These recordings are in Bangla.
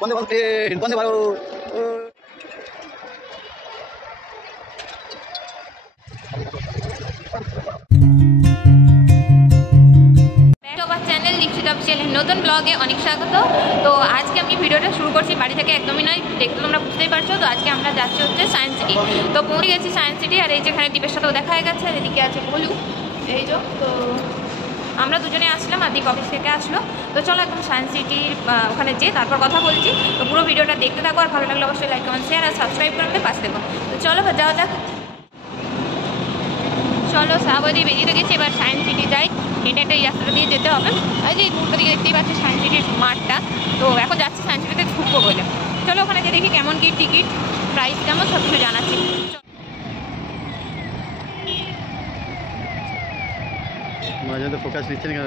বন্দে ভারত ট্রেন, বন্দে ভারত। চ্যানেল দীক্ষিত অফিসিয়ালের নতুন ব্লগে অনেক স্বাগত। তো আজকে আমি ভিডিওটা শুরু করছি বাড়ি থেকে, একদমই নয়, দেখতে তোমরা বুঝতেই পারছো। তো আজকে আমরা যাচ্ছি হচ্ছে সায়েন্স সিটি। তো পৌঁছে গেছি সায়েন্স সিটি, আর এই যেখানে দ্বীপের সাথেও দেখা হয়ে গেছে, এদিকে আছে ভলু, এই যে। তো আমরা দুজনে আসলাম আর দ্বীপ অফিস থেকে আসলো। তো চলো একদম সায়েন্স সিটির ওখানে যেয়ে তারপর কথা বলছি। তো পুরো ভিডিওটা দেখতে থাকো, আর ভালো লাগলে অবশ্যই লাইক কমেন্ট শেয়ার আর সাবস্ক্রাইব করতে পাশে দেখো। তো চলো যাওয়া যাক। চলো সাবধি বেরিয়ে গেছি, এবার সায়েন্স সিটি যাই। হেঁটে হেঁটে এই রাস্তাটা দিয়ে যেতে হবে। এই যে মুখটা দিকে দেখতেই পাচ্ছি সায়েন্স সিটির মাঠটা। তো এখন যাচ্ছি সায়েন্স সিটিতে ঘুরবো বলে। চলো ওখানে গিয়ে দেখি কেমন কী টিকিট, প্রাইস কেমন, সব কিছু জানাচ্ছি। মাঝে তো ফোকাস নিচ্ছে না কেন?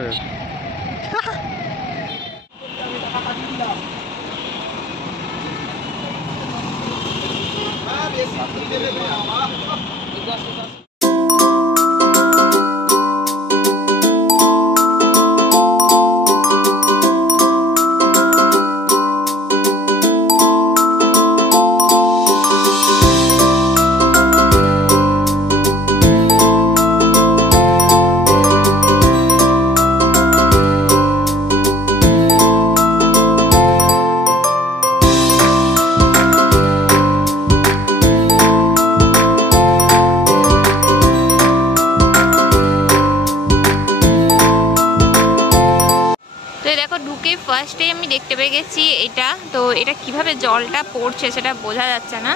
ফার্স্টে আমি দেখতে পেয়ে গেছি এটা। তো এটা কিভাবে জলটা পড়ছে সেটা বোঝা যাচ্ছে না,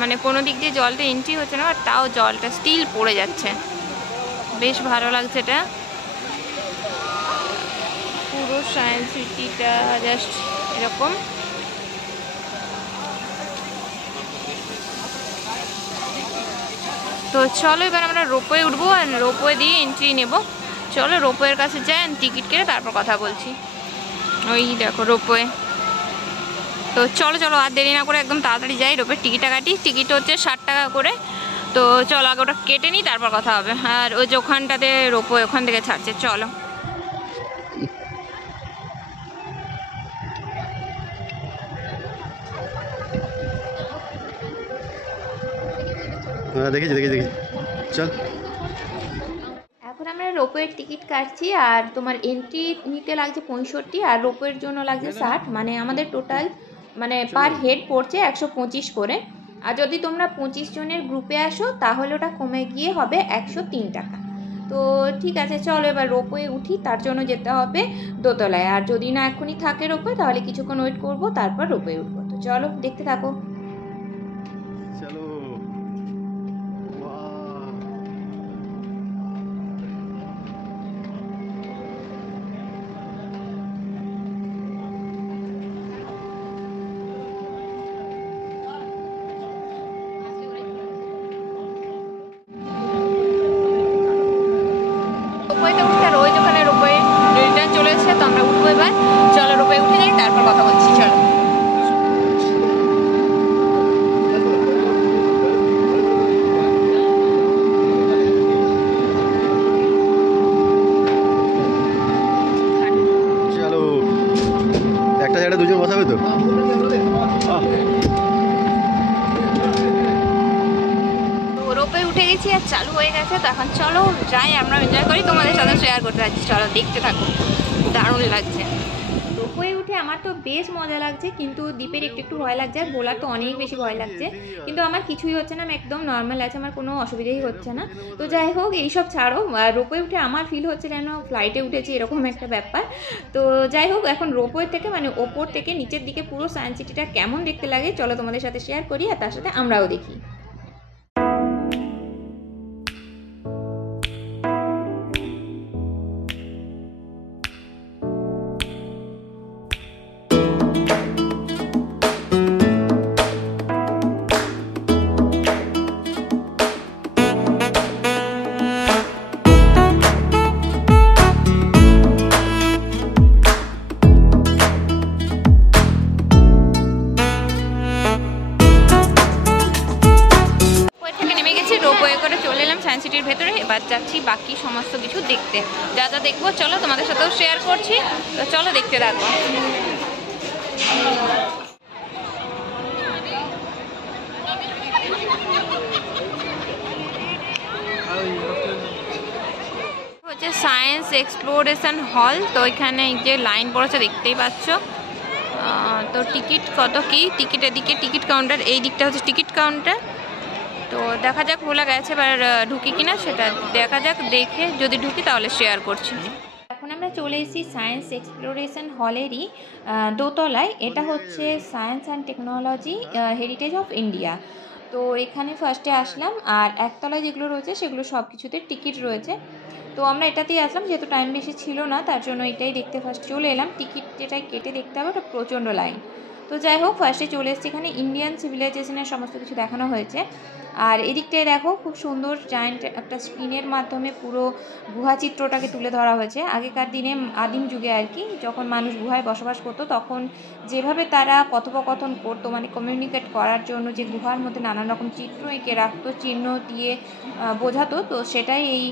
মানে কোনো দিক দিয়ে জলটা এন্ট্রি হচ্ছে না, আর তাও জলটা স্টিল পড়ে যাচ্ছে। বেশ ভালো লাগছে এটা। পুরো সায়েন্স সিটিটা জাস্ট এরকম। তো চলো এবার আমরা রোপওয়ে উঠবো, আর রোপওয়ে দিয়ে এন্ট্রি নেব। চলো রোপওয়ের কাছে যাই, টিকিট কেটে তারপর কথা বলছি। ওই দেখো রোপওয়ে। তো চলো চলো আর দেরি না করে একদম তাড়াতাড়ি যাই, রোপওয়ের টিকিটটা কাটি। টিকিট হচ্ছে 60 টাকা করে। তো চলো আগে ওটা কেটে নিই, তারপর কথা হবে। আর ওই যে ওখানটাতে রোপওয়ে, ওখান থেকে ছাড়ছে। চলো দেখেছি চল। এখন আমরা রোপওয়ের টিকিট কাটছি, আর তোমার এন্ট্রি নিতে লাগছে 65, আর রোপওয়ের জন্য লাগছে 60। মানে আমাদের টোটাল মানে পার হেড পড়ছে 125 করে। আর যদি তোমরা 25 জনের গ্রুপে আসো তাহলে ওটা কমে গিয়ে হবে 103 টাকা। তো ঠিক আছে, চলো এবার রোপওয়ে উঠি। তার জন্য যেতে হবে দোতলায়, আর যদি না এখনই থাকে রোপওয়ে তাহলে কিছুক্ষণ ওয়েট করবো, তারপর রোপওয়ে উঠবো। তো চলো দেখতে থাকো। চলো রোপওয়ে উঠে যাই, তারপর কথা বলছি। চলো চলো, একটা জায়গায় দুজন বসাবে তো। রোপওয়ে উঠে গেছি আর চালু হয়ে গেছে। তো এখন চলো যাই, আমরা এনজয় করি, তোমাদের সাথে শেয়ার করতে যাচ্ছি। চলো দেখতে থাকো, দারুণ লাগছে। রোপওয়ে উঠে আমার তো বেশ মজা লাগছে, কিন্তু দ্বীপের একটু ভয় লাগছে, আর বোলার তো অনেক বেশি ভয় লাগছে। কিন্তু আমার কিছুই হচ্ছে না, আমি একদম নর্মাল আছে, আমার কোনো অসুবিধাই হচ্ছে না। তো যাই হোক, এইসব ছাড়ো, রোপওয়ে উঠে আমার ফিল হচ্ছে যেন ফ্লাইটে উঠেছি, এরকম একটা ব্যাপার। তো যাই হোক, এখন রোপওয়ে থেকে মানে ওপর থেকে নিচের দিকে পুরো সায়েন্স সিটিটা কেমন দেখতে লাগে চলো তোমাদের সাথে শেয়ার করি, আর তার সাথে আমরাও দেখি। যা যা দেখবো চলো তোমাদের সাথেও শেয়ার করছি। তো চলো দেখতে থাকো। হচ্ছে সায়েন্স এক্সপ্লোরেশন হল। তো এখানে এই যে লাইন পড়েছে দেখতেই পাচ্ছ। তো টিকিট কত কি, টিকিটের দিকে টিকিট কাউন্টার, এই দিকটা হচ্ছে টিকিট কাউন্টার। তো দেখা যাক খোলা গেছে, এবার ঢুকি কিনা সেটা দেখা যাক, দেখে যদি ঢুকি তাহলে শেয়ার করছি। এখন আমরা চলে এসেছি সায়েন্স এক্সপ্লোরেশন হলেরই দোতলায়। এটা হচ্ছে science and technology heritage of India. তো এখানে ফার্স্টে আসলাম, আর একতলায় যেগুলো রয়েছে সেগুলো সব কিছুতে টিকিট রয়েছে। তো আমরা এটাতেই আসলাম, যেহেতু টাইম বেশি ছিল না তার জন্য এটাই দেখতে ফার্স্ট চলে এলাম। টিকিট যেটাই কেটে দেখতে হবে, ওটা প্রচণ্ড লাইন। তো যাই হোক, ফার্স্টে চলে এসেছি, এখানে ইন্ডিয়ান সিভিলাইজেশনের সমস্ত কিছু দেখানো হয়েছে। আর এদিকটায় দেখো খুব সুন্দর জায়েন্ট একটা স্ক্রিনের মাধ্যমে পুরো গুহা চিত্রটাকে তুলে ধরা হয়েছে। আগেকার দিনে আদিম যুগে আর কি, যখন মানুষ গুহায় বসবাস করতো তখন যেভাবে তারা কথোপকথন করতো, মানে কমিউনিকেট করার জন্য যে গুহার মধ্যে নানান রকম চিত্র এঁকে রাখতো, চিহ্ন দিয়ে বোঝাতো, তো সেটাই এই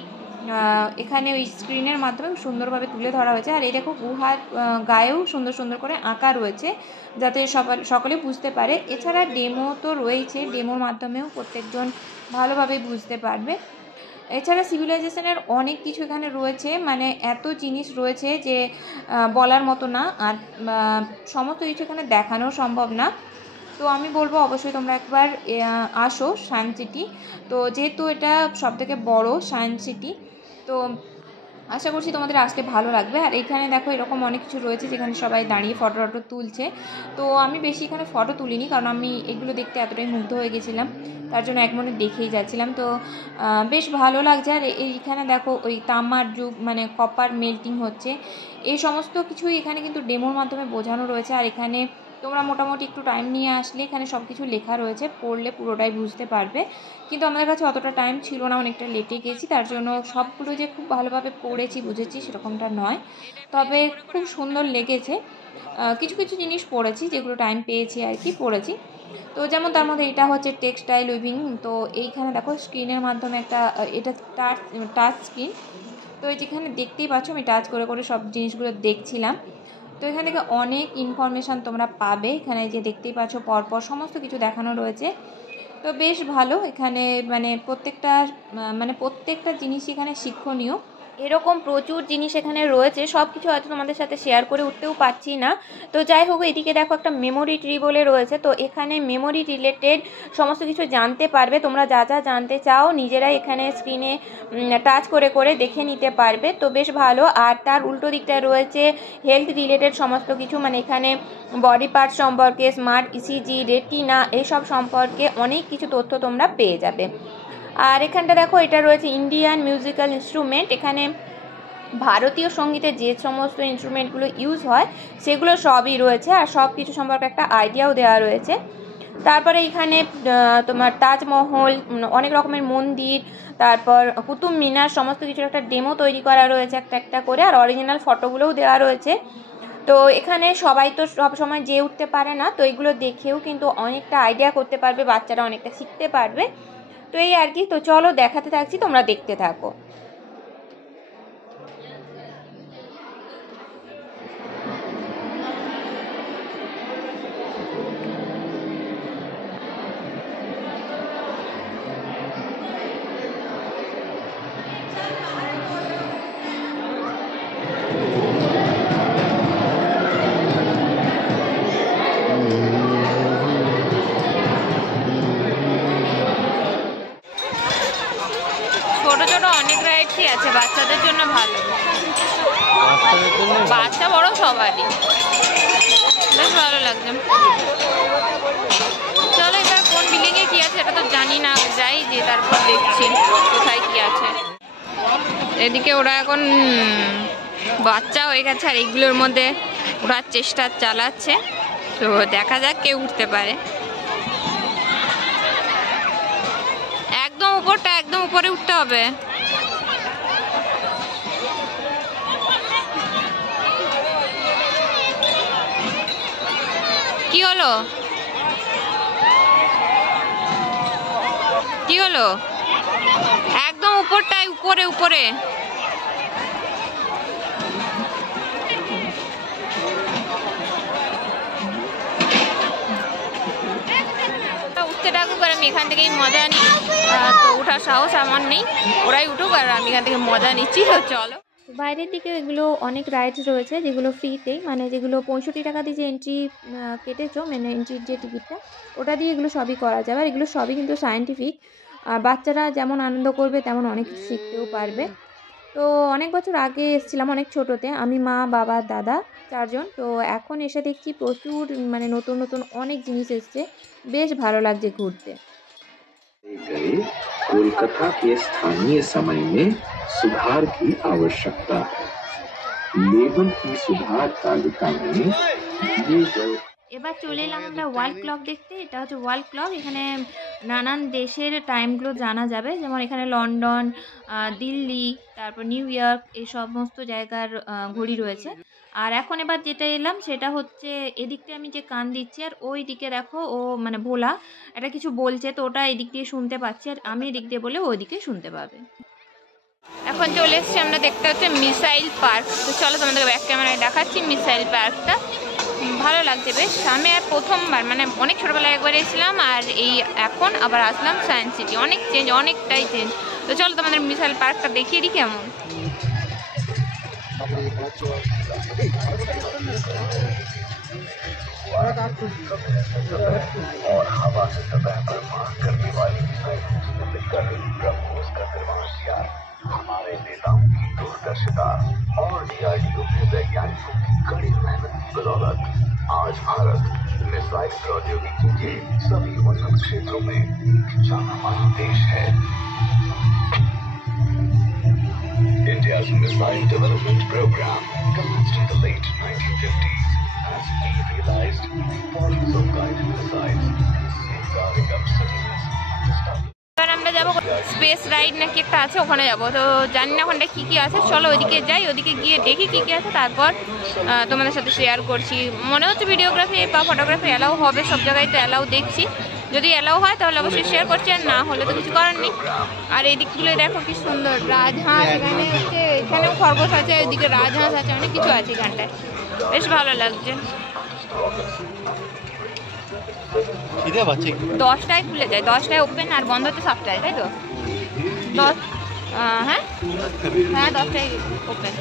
এখানে ওই স্ক্রিনের মাধ্যমে সুন্দরভাবে তুলে ধরা হয়েছে। আর এই দেখো গুহার গায়েও সুন্দর সুন্দর করে আঁকা রয়েছে, যাতে সকলে বুঝতে পারে। এছাড়া ডেমো তো রয়েছে, ডেমোর মাধ্যমেও প্রত্যেকজন ভালোভাবে বুঝতে পারবে। এছাড়া সিভিলাইজেশনের অনেক কিছু এখানে রয়েছে, মানে এত জিনিস রয়েছে যে বলার মতো না, আর সমস্ত কিছু এখানে দেখানো সম্ভব না। তো আমি বলবো অবশ্যই তোমরা একবার আসো সায়েন্স সিটি। তো যেহেতু এটা সবথেকে বড় সায়েন্স সিটি, তো আশা করছি তোমাদের আসতে ভালো লাগবে। আর এখানে দেখো এরকম অনেক কিছু রয়েছে যেখানে সবাই দাঁড়িয়ে ফটো তুলছে। তো আমি বেশি এখানে ফটো তুলিনি, কারণ আমি এগুলো দেখতে এতটাই মুগ্ধ হয়ে গেছিলাম, তার জন্য এক মনে দেখেই যাচ্ছিলাম। তো বেশ ভালো লাগছে। আর এইখানে দেখো ওই তামার যুগ, মানে কপার মেল্টিং হচ্ছে, এই সমস্ত কিছুই এখানে কিন্তু ডেমোর মাধ্যমে বোঝানো রয়েছে। আর এখানে তোমরা মোটামুটি একটু টাইম নিয়ে আসলে এখানে সব কিছু লেখা রয়েছে, পড়লে পুরোটাই বুঝতে পারবে। কিন্তু আমাদের কাছে অতটা টাইম ছিল না, অনেকটা লেটে গেছি, তার জন্য সবগুলো যে খুব ভালোভাবে পড়েছি বুঝেছি সেরকমটা নয়, তবে খুব সুন্দর লেগেছে। কিছু কিছু জিনিস পড়েছি যেগুলো টাইম পেয়েছি আর কি পড়েছি। তো যেমন তার মধ্যে এটা হচ্ছে টেক্সটাইল উইভিং। তো এইখানে দেখো স্ক্রিনের মাধ্যমে একটা, এটা টাচ স্ক্রিন। তো যেখানে দেখতেই পাচ্ছ আমি টাচ করে করে সব জিনিসগুলো দেখছিলাম। তো এখান থেকে অনেক ইনফরমেশান তোমরা পাবে, এখানে যে দেখতেই পাচ্ছ পরপর সমস্ত কিছু দেখানো রয়েছে। তো বেশ ভালো এখানে, মানে প্রত্যেকটা জিনিস এখানে শিক্ষণীয়। এরকম প্রচুর জিনিস এখানে রয়েছে, সব কিছু হয়তো তোমাদের সাথে শেয়ার করে উঠতেও পারছি না। তো যাই হোক, এদিকে দেখো একটা মেমোরি ট্রি বলে রয়েছে। তো এখানে মেমোরি রিলেটেড সমস্ত কিছু জানতে পারবে তোমরা, যা যা জানতে চাও নিজেরাই এখানে স্ক্রিনে টাচ করে করে দেখে নিতে পারবে। তো বেশ ভালো। আর তার উল্টো দিকটায় রয়েছে হেলথ রিলেটেড সমস্ত কিছু, মানে এখানে বডি পার্ট সম্পর্কে, স্মার্ট ইসিজি, রেটিনা, এইসব সম্পর্কে অনেক কিছু তথ্য তোমরা পেয়ে যাবে। আর এখানটা দেখো এটা রয়েছে ইন্ডিয়ান মিউজিক্যাল ইনস্ট্রুমেন্ট। এখানে ভারতীয় সঙ্গীতে যে সমস্ত ইনস্ট্রুমেন্টগুলো ইউজ হয় সেগুলো সবই রয়েছে, আর সব কিছু সম্পর্কে একটা আইডিয়াও দেওয়া রয়েছে। তারপরে এখানে তোমার তাজমহল, অনেক রকমের মন্দির, তারপর কুতুব মিনার, সমস্ত কিছুর একটা ডেমো তৈরি করা রয়েছে একটা একটা করে, আর অরিজিনাল ফটোগুলোও দেওয়া রয়েছে। তো এখানে সবাই তো সব সময় যেয়ে উঠতে পারে না, তো এগুলো দেখেও কিন্তু অনেকটা আইডিয়া করতে পারবে, বাচ্চারা অনেকটা শিখতে পারবে। তো এই আর কি। তো চলো দেখাতে থাকছি, তোমরা দেখতে থাকো। অনেক রাইডসই আছে বাচ্চাদের জন্য, ভালো, বাচ্চা বড় সবারই বেশ ভালো লাগছে। চলো এবার কোন বিল্ডিংয়ে কি আছে এটা তো জানি না, যাই যে তারপর দেখছি কোথায় কি আছে। এদিকে ওরা এখন বাচ্চা হয়ে গেছে আর এইগুলোর মধ্যে ওঠার চেষ্টা চালাচ্ছে, তো দেখা যাক কে উঠতে পারে। একদম উপরটা, একদম উপরে উঠতে হবে। কি হলো, কি হলো? একদম উপরটাই, উপরে উপরে। আমি এখান থেকেই মজা নিই। তো ওঠার সাহস আমার নেই, ওরাই উঠুক আর আমি এখান থেকে মজা নিচ্ছি। তো চলো। বাইরের দিকে এগুলো অনেক রাইডস রয়েছে যেগুলো ফ্রিতেই, মানে যেগুলো 65 টাকা দিয়ে যে এন্ট্রি কেটেছো, মানে এন্ট্রির যে টিকিটটা ওটা দিয়ে এগুলো সবই করা যাবে। আর এগুলো সবই কিন্তু সায়েন্টিফিক, বাচ্চারা যেমন আনন্দ করবে তেমন অনেক কিছু শিখতেও পারবে। তো অনেক বছর আগে এসেছিলাম অনেক ছোটোতে, আমি, মা, বাবা, দাদা 4 জন। তো এখন এসে দেখছি প্রচুর মানে নতুন নতুন অনেক জিনিস এসছে, বেশ ভালো লাগছে ঘুরতে। कोलकाता के स्थानीय समय में सुधार की आवश्यकता है। लेबल की सुधार तालिका में ये गए। এবার চলে এলাম আমরা ওয়ার্ল্ড ক্লক দেখতে। এটা হচ্ছে ওয়ার্ল্ড ক্লক, এখানে নানান দেশের টাইমগুলো জানা যাবে, যেমন এখানে লন্ডন, দিল্লি, তারপর নিউ ইয়র্ক, এই সমস্ত জায়গার ঘড়ি রয়েছে। আর এখন এবার যেটা এলাম সেটা হচ্ছে এদিকটা আমি যে কান দিচ্ছি আর ওই দিকে দেখো ও মানে ভোলা এটা কিছু বলছে, তো ওটা এদিক দিয়ে শুনতে পাচ্ছি আর আমি এদিক দিয়ে বলে ওই দিকে শুনতে পাবে। এখন চলে এসেছি আমরা দেখতে হচ্ছে মিসাইল পার্ক। তো চলো তোমাদের ব্যাক ক্যামেরায় দেখাচ্ছি মিসাইল পার্কটা। ভালো লাগছে বেশ। আমি আর প্রথমবার মানে অনেক ছোটোবেলায় একবার এসেছিলাম আর এই এখন আবার আসলাম সায়েন্স সিটি, অনেক চেঞ্জ, অনেকটাই চেঞ্জ। তো চলো তোমাদের মিসাইল পার্কটা দেখিয়ে দিই কেমন। और हवा से सतह पर मार करने वाली मिसाइलों से मिलकर ब्रह्मोस का निर्माण किया। हमारे नेताओं की दूरदर्शिता और डीआरडीओ के वैज्ञानिकों की कड़ी मेहनत की बदौलत आज भारत मिसाइल प्रौद्योगिकी के सभी उन्नत क्षेत्रों में जाना माना देश है। India's missile development program commenced in the late 1950s as we realized the importance of guided missiles in safeguarding our citizens and establishing. এবার আমরা যাবো স্পেস রাইড নাকি একটা আছে, ওখানে যাবো। তো জানি না ওখানটা কী কী আছে, চলো ওইদিকে যাই, ওদিকে গিয়ে দেখি কী কী আছে, তারপর তোমাদের সাথে শেয়ার করছি। মনে হচ্ছে ভিডিওগ্রাফি বা ফটোগ্রাফি অ্যালাউ হবে, সব জায়গায় তো অ্যালাউ দেখছি। যদি অ্যালাউ হয় তাহলে অবশ্যই শেয়ার করছি, আর না হলে তো কিছু করার নেই। আর এই দিকগুলো দেখো কি সুন্দর, রাজহাঁস, এখানে হচ্ছে এখানেও খরগোশ আছে, এদিকে রাজহাঁস আছে, অনেক কিছু আছে এখানটায়, বেশ ভালো লাগছে। 10টায় খুলে যায়, 10টায় ওপেন আর বন্ধ হচ্ছে 7টায়, তাই তো? 10 হ্যাঁ হ্যাঁ 10টায় ওপেন।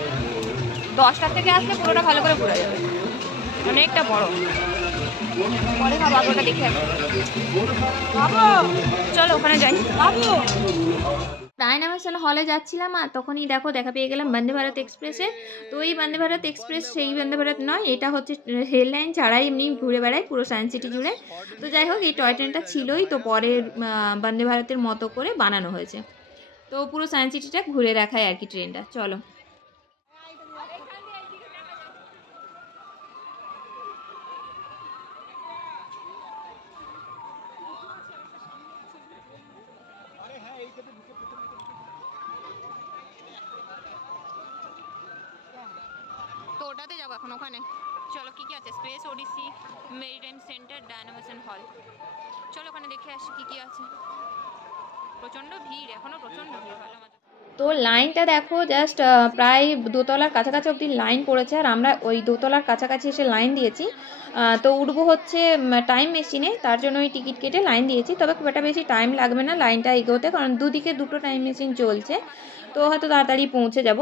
10টা থেকে আসলে পুরোটা ভালো করে ঘোরা যাবে, অনেকটা বড়। পরে বাবুটা দেখে আসবো, চলো ওখানে যাই। ডায়নামেশন হলে যাচ্ছিলাম আর তখনই দেখো দেখা পেয়ে গেলাম বন্দে ভারত এক্সপ্রেসে। তো এই বন্দে ভারত এক্সপ্রেস সেই বন্দে ভারত নয়, এটা হচ্ছে রেল লাইন ছাড়াই এমনি ঘুরে বেড়ায় পুরো সায়েন্স সিটি জুড়ে। তো যাই হোক এই টয় ট্রেনটা ছিলই, তো পরের বন্দে ভারতের মতো করে বানানো হয়েছে। তো পুরো সায়েন্স সিটিটা ঘুরে দেখায় আর কি ট্রেনটা। চলো তো ওটাতে যাবো এখন, ওখানে চলো কী কী আছে, স্পেস ওডিসি, মেরিটাইম সেন্টার, ডায়নামেশন হল। চলো ওখানে দেখে আসি কী কী আছে। প্রচণ্ড ভিড়, এখনও প্রচণ্ড ভিড়, ভালো মতো। তো লাইনটা দেখো জাস্ট প্রায় দোতলার কাছাকাছি অবধি লাইন পড়েছে, আর আমরা ওই দোতলার কাছাকাছি এসে লাইন দিয়েছি। তো উঠবো হচ্ছে টাইম মেশিনে, তার জন্য ওই টিকিট কেটে লাইন দিয়েছি। তবে খুব একটা বেশি টাইম লাগবে না লাইনটা এগোতে, কারণ দুদিকে দুটো টাইম মেশিন চলছে, তো হয়তো তাড়াতাড়ি পৌঁছে যাব।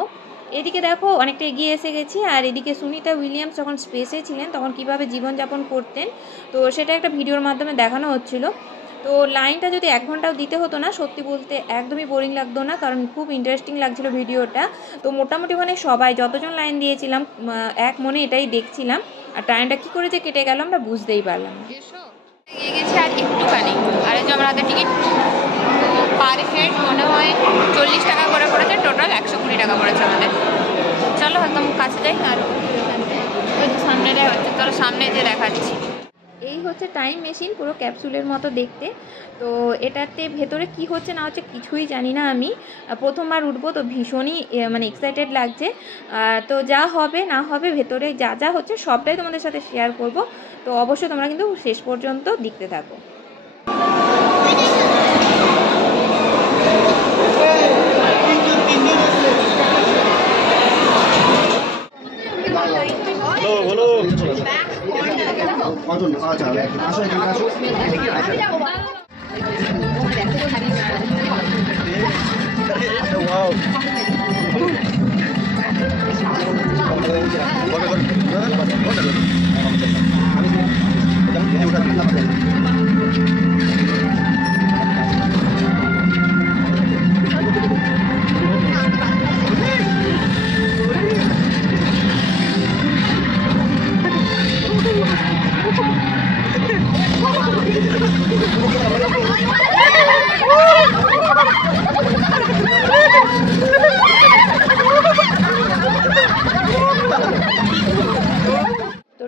এদিকে দেখো অনেকটা এগিয়ে এসে গেছি। আর এদিকে সুনিতা উইলিয়ামস যখন স্পেসে ছিলেন তখন কীভাবে জীবনযাপন করতেন, তো সেটা একটা ভিডিওর মাধ্যমে দেখানো হচ্ছিল। তো লাইনটা যদি 1 ঘন্টাও দিতে হতো না, সত্যি বলতে একদমই বোরিং লাগতো না, কারণ খুব ইন্টারেস্টিং লাগছিল ভিডিওটা। তো মোটামুটি মানে সবাই যতজন লাইন দিয়েছিলাম এক মনে এটাই দেখছিলাম, আর টাইমটা কী করে যে কেটে গেল আমরা বুঝতেই পারলাম না। এগিয়ে গেছি আর একটুখানি, আর এই যে আমরা হাতে টিকিট পার হেড মনে হয় 40 টাকা করে পড়েছে, টোটাল 120 টাকা পড়েছে আমাদের। চলো একদম কাছে যাই, আর ওই যে সামনেটাই হচ্ছে, চলো সামনে যে দেখাচ্ছি। এই হচ্ছে টাইম মেশিন, পুরো ক্যাপসুলের মতো দেখতে। তো এটাতে ভেতরে কি হচ্ছে না হচ্ছে কিছুই জানি না, আমি প্রথমবার উঠবো, তো ভীষণই মানে এক্সাইটেড লাগছে। তো যা হবে না হবে ভেতরে যা যা হচ্ছে সবটাই তোমাদের সাথে শেয়ার করব, তো অবশ্যই তোমরা কিন্তু শেষ পর্যন্ত দেখতে থাকো। কত আচ্ছা আসো তো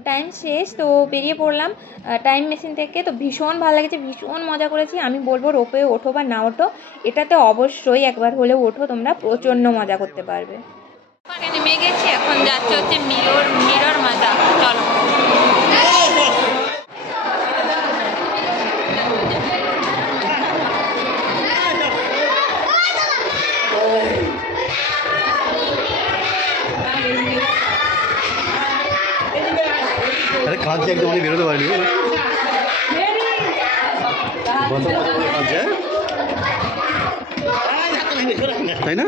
টাইম শেষ, তো বেরিয়ে পড়লাম টাইম মেশিন থেকে। তো ভীষণ ভালো লেগেছে, ভীষণ মজা করেছি। আমি বলবো রোপওয়ে ওঠো বা না ওঠো, এটাতে অবশ্যই একবার হলেও ওঠো, তোমরা প্রচণ্ড মজা করতে পারবে। নেমে গেছি, এখন যাচ্ছে হচ্ছে মিরর মাজা। চলো আরে কাঁদছে একদম, অনেক বেরোতে পারিনি তাই না?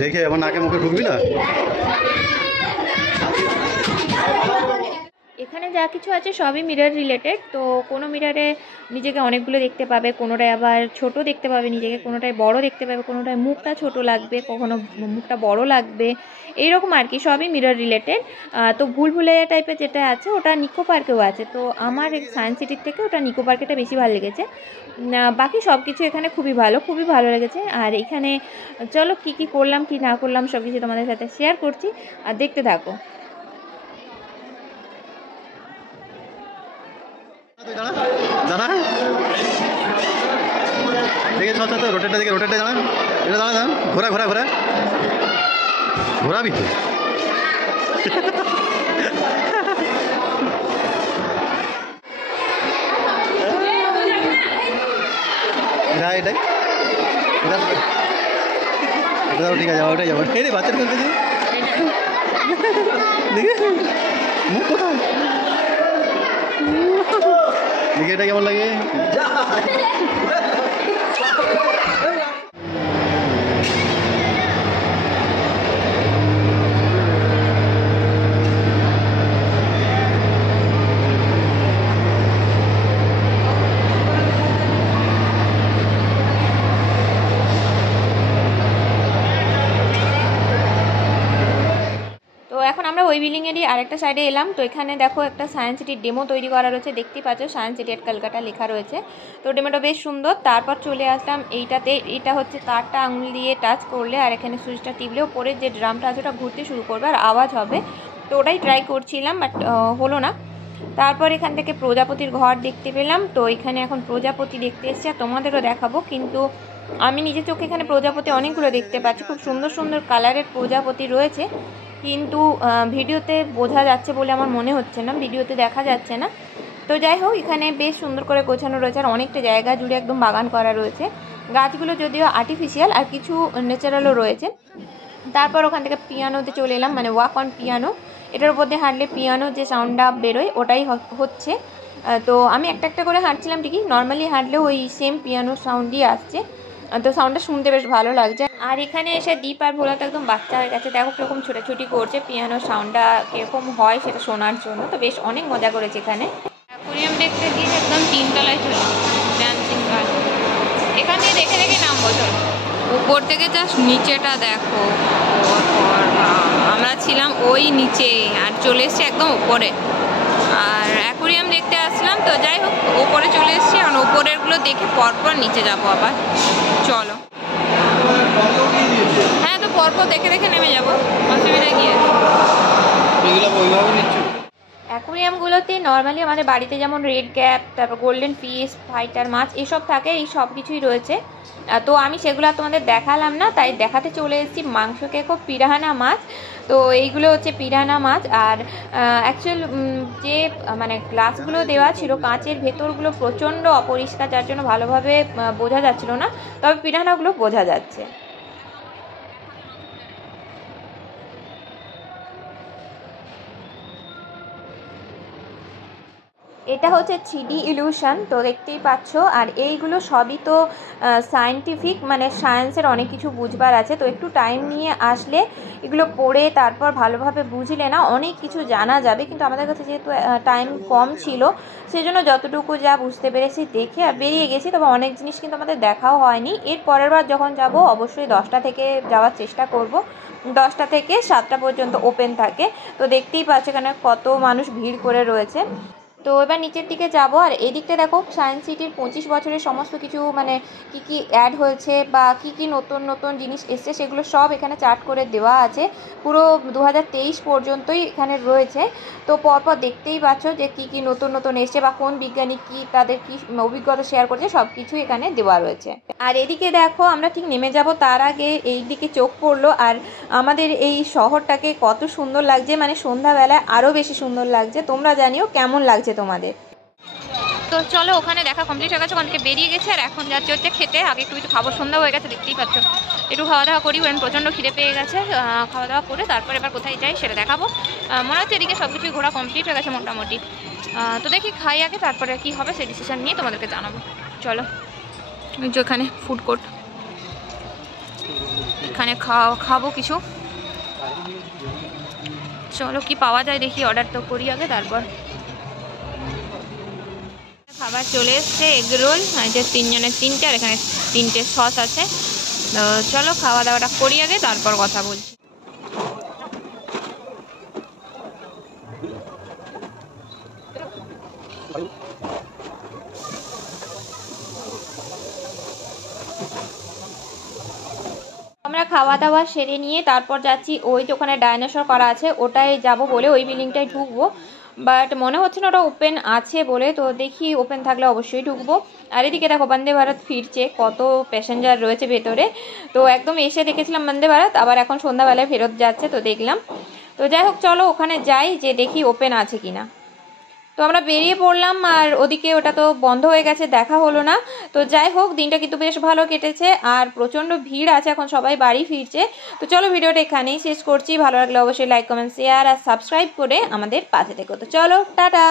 দেখে এখন নাকে মুখে ঢুকবি না। এখানে যা কিছু আছে সবই মিরর রিলেটেড। তো কোনো মিররে নিজেকে অনেকগুলো দেখতে পাবে, কোনোটায় আবার ছোট দেখতে পাবে নিজেকে, কোনোটায় বড় দেখতে পাবে, কোনোটায় মুখটা ছোট লাগবে, কখনো মুখটা বড় লাগবে, এইরকম আর কি, সবই মিরর রিলেটেড। তো ভুলভুলাইয়া টাইপের যেটা আছে ওটা নিকো পার্কেও আছে। তো আমার সায়েন্স সিটির থেকে ওটা নিকো পার্কেটা বেশি ভালো লেগেছে। বাকি সব কিছু এখানে খুবই ভালো লেগেছে। আর এখানে চলো কি কি করলাম কি না করলাম সব কিছু তোমাদের সাথে শেয়ার করছি, আর দেখতে থাকো। দাঁড়া দেখে চল চল, রোটেটটা দেখে, রোটেটটা দাঁড়া, এটা দাঁড়া দাঁড়া, ঘোরা ঘোরা ঘোরা ঘোরাবি তো। এটাই এটা ঠিক আছে, ওটাই যাবো। এই রে বাচ্চার খেলতেছে, দেখে মুখ কোথায়, দেখে এটা কেমন লাগে। এখন আমরা ওই বিল্ডিংয়েরই আরেকটা সাইডে এলাম। তো এখানে দেখো একটা সায়েন্স সিটির ডেমো তৈরি করা রয়েছে, দেখতেই পাচ্ছ সায়েন্স সিটি এট কলকাতা লেখা রয়েছে। তো ডেমোটা বেশ সুন্দর। তারপর চলে আসলাম এইটাতে, এটা হচ্ছে তারটা আঙুল দিয়ে টাচ করলে আর এখানে সুইচটা টিপলে ওপরে যে ড্রামটা আছে ওটা ঘুরতে শুরু করবে আর আওয়াজ হবে। তো ওটাই ট্রাই করছিলাম, বাট হলো না। তারপর এখান থেকে প্রজাপতির ঘর দেখতে পেলাম। তো এখানে এখন প্রজাপতি দেখতে এসেছি, আর তোমাদেরও দেখাবো। কিন্তু আমি নিজের চোখে এখানে প্রজাপতি অনেকগুলো দেখতে পাচ্ছি, খুব সুন্দর সুন্দর কালারের প্রজাপতি রয়েছে, কিন্তু ভিডিওতে বোঝা যাচ্ছে বলে আমার মনে হচ্ছে না, ভিডিওতে দেখা যাচ্ছে না। তো যাই হোক, এখানে বেশ সুন্দর করে গোছানো রয়েছে, আর অনেকটা জায়গা জুড়ে একদম বাগান করা রয়েছে। গাছগুলো যদিও আর্টিফিশিয়াল আর কিছু ন্যাচারালও রয়েছে। তারপর ওখান থেকে পিয়ানোতে চলে এলাম, মানে ওয়াক অন পিয়ানো। এটার উপর দিয়ে হাঁটলে পিয়ানো যে সাউন্ডটা বেরোয় ওটাই হচ্ছে। তো আমি একটা একটা করে হাঁটছিলাম, ঠিকই নর্মালি হাঁটলেও ওই সেম পিয়ানো সাউন্ডই আসছে। তো সাউন্ডটা শুনতে বেশ ভালো লাগছে। আর এখানে এসে দীপ আর ভোলা তো একদম বাচ্চা হয়ে গেছে, দেখো কীরকম ছোটাছুটি করছে পিয়ানোর সাউন্ডটা কীরকম হয় সেটা শোনার জন্য। তো বেশ অনেক মজা করেছে এখানে। অ্যাকুয়ারিয়াম দেখতে গিয়ে একদম 3 তলায় চলে ডান্সিং গার্ল। এখান থেকে দেখে দেখে নামবো, চলো। উপর থেকে জাস্ট নিচেটা দেখো, আমরা ছিলাম ওই নিচে আর চলে এসছি একদম উপরে। আর অ্যাকুয়ারিয়াম দেখতে আসলাম, তো যাই হোক উপরে চলে এসছি, আর উপরেরগুলো দেখে পরপর নিচে যাবো আবার। চলো, হ্যাঁ তো পরপর দেখে দেখে নেমে যাবো, অসুবিধা কি আছে। অ্যাকুয়ারিয়ামগুলোতে নর্মালি আমাদের বাড়িতে যেমন রেড ক্যাপ, তারপর গোল্ডেন ফিশ, ফাইটার মাছ এসব থাকে, এই সব কিছুই রয়েছে। তো আমি সেগুলো আর তোমাদের দেখালাম না, তাই দেখাতে চলে এসেছি মাংস কেকো পিরাহানা মাছ। তো এইগুলো হচ্ছে পিরাহানা মাছ। আর অ্যাকচুয়াল যে মানে গ্লাসগুলো দেওয়া ছিল কাঁচের, ভেতরগুলো প্রচণ্ড অপরিষ্কার, যার জন্য ভালোভাবে বোঝা যাচ্ছিল না, তবে পিরাহানাগুলো বোঝা যাচ্ছে। এটা হচ্ছে 3D ইলিউশন, তো দেখতেই পাচ্ছ। আর এইগুলো সবই তো সায়েন্টিফিক, মানে সায়েন্সের অনেক কিছু বুঝবার আছে। তো একটু টাইম নিয়ে আসলে এগুলো পড়ে তারপর ভালোভাবে বুঝলে না অনেক কিছু জানা যাবে। কিন্তু আমাদের কাছে যেহেতু টাইম কম ছিল, সেই জন্য যতটুকু যা বুঝতে পেরেছি দেখে আর বেরিয়ে গেছি। তবে অনেক জিনিস কিন্তু আমাদের দেখাও হয়নি। এর পরের বার যখন যাব অবশ্যই 10টা থেকে যাওয়ার চেষ্টা করব। 10টা থেকে 7টা পর্যন্ত ওপেন থাকে। তো দেখতেই পাচ্ছ এখানে কত মানুষ ভিড় করে রয়েছে। তো এবার নিচের দিকে যাব। আর এদিকটা দেখো সায়েন্স সিটির 25 বছরের সমস্ত কিছু, মানে কি কি অ্যাড হয়েছে বা কি কি নতুন নতুন জিনিস এসছে সেগুলো সব এখানে চার্ট করে দেওয়া আছে। পুরো 2023 পর্যন্তই এখানে রয়েছে। তো পরপর দেখতেই পাচ্ছ যে কি কি নতুন নতুন এসছে বা কোন বিজ্ঞানী কি তাদের কি অভিজ্ঞতা শেয়ার করছে, সব কিছু এখানে দেওয়া রয়েছে। আর এদিকে দেখো আমরা ঠিক নেমে যাব, তার আগে এই দিকে চোখ পড়লো। আর আমাদের এই শহরটাকে কত সুন্দর লাগছে, মানে সন্ধ্যাবেলায় আরও বেশি সুন্দর লাগছে। তোমরা জানিও কেমন লাগছে তোমাদের। তো চলো, ওখানে দেখা কমপ্লিট হয়ে গেছে, ওখান থেকে বেরিয়ে গেছে। আর এখন যাচ্ছে হচ্ছে খেতে। আগে একটু কিছু খাবার, সন্ধ্যা হয়ে গেছে দেখতেই পাচ্ছ। একটু খাওয়া দাওয়া করি, কারণ প্রচণ্ড খিদে পেয়ে গেছে। খাওয়া দাওয়া করে তারপর এবার কোথায় যাই সেটা দেখাবো। মনে হচ্ছে এদিকে সব কিছুই ঘোরা কমপ্লিট হয়ে গেছে মোটামুটি। তো দেখি খাই আগে, তারপরে কি হবে সেই ডিসিশন নিয়ে তোমাদেরকে জানাবো। চলো, যেখানে ফুড কোর্ট, এখানে খাবো কিছু। চলো কি পাওয়া যায় দেখি, অর্ডার তো করি আগে তারপর। খাবার চলে এসছে, এগ রোল, যে 3 জনের 3টে, আর এখানে 3টে সস আছে। তো চলো খাওয়া দাওয়াটা করি আগে, তারপর কথা বলছি। আমরা খাওয়া দাওয়া সেরে নিয়ে তারপর যাচ্ছি ওই যে ওখানে ডাইনোসর করা আছে ওটাই যাব বলে, ওই বিল্ডিংটায় ঢুকবো। বাট মনে হচ্ছে না ওটা ওপেন আছে বলে, তো দেখি ওপেন থাকলে অবশ্যই ঢুকবো। আর এদিকে দেখো বন্দে ভারত ফিরছে, কত প্যাসেঞ্জার রয়েছে ভেতরে। তো একদম এসে দেখেছিলাম বন্দে ভারত, আবার এখন সন্ধ্যাবেলায় ফেরত যাচ্ছে, তো দেখলাম। তো যাই হোক চলো ওখানে যাই, যে দেখি ওপেন আছে কিনা। তো আমরা বেরিয়ে পড়লাম, আর ওদিকে ওটা তো বন্ধ হয়ে গেছে, দেখা হলো না। তো যাই হোক দিনটা কিন্তু বেশ ভালো কেটেছে। আর প্রচণ্ড ভিড় আছে, এখন সবাই বাড়ি ফিরছে। তো চলো ভিডিওটা এখানেই শেষ করছি। ভালো লাগলে অবশ্যই লাইক, কমেন্ট, শেয়ার আর সাবস্ক্রাইব করে আমাদের পাশে থেকো। তো চলো টাটা।